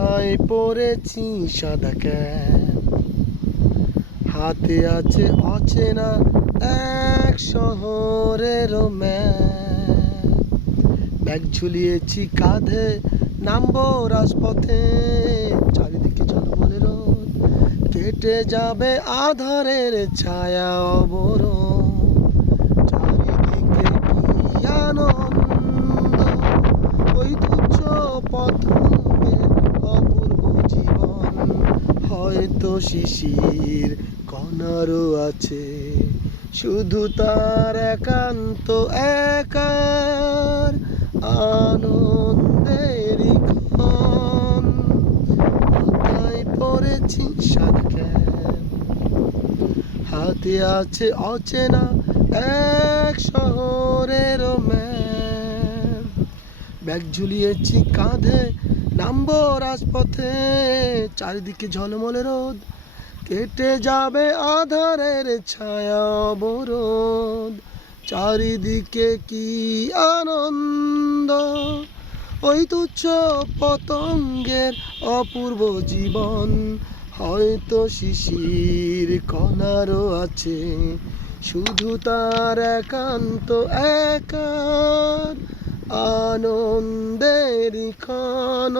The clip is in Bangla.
মাথায় পরেছি সাদা ক্যাপ, হাতে আছে অচেনা এক শহরের ম্যাপ। ব্যাগ ঝুলিয়েছি কাঁধে, নামবো রাজপথে, চারিদিকে ঝলমলে রোদ, কেটে যাবে আধারের ছায়া অবরোধ। চারিদিকে কি আনন্দ, ওই তুচ্ছ পতঙ্গের অপূর্ব জীবন। হয়তো শিশির কণারও আছে, শুধু তার একান্ত একার আনন্দেরই ক্ষণ। মাথায় পরেছি সাদা ক্যাপ, হাতে আছে অচেনা এক শহরের ম্যাপ। ব্যাগ ঝুলিয়েছি কাঁধে, নামবো রাজপথে, চারিদিকে ঝলমলে রোদ, কেটে যাবে আধারের ছায়া অবরোধ। চারিদিকে কি আনন্দ, ওই তুচ্ছ পতঙ্গের অপূর্ব জীবন। হয়তো শিশির কণারও আছে, শুধু তার একান্ত একার আনন্দের ক্ষণ।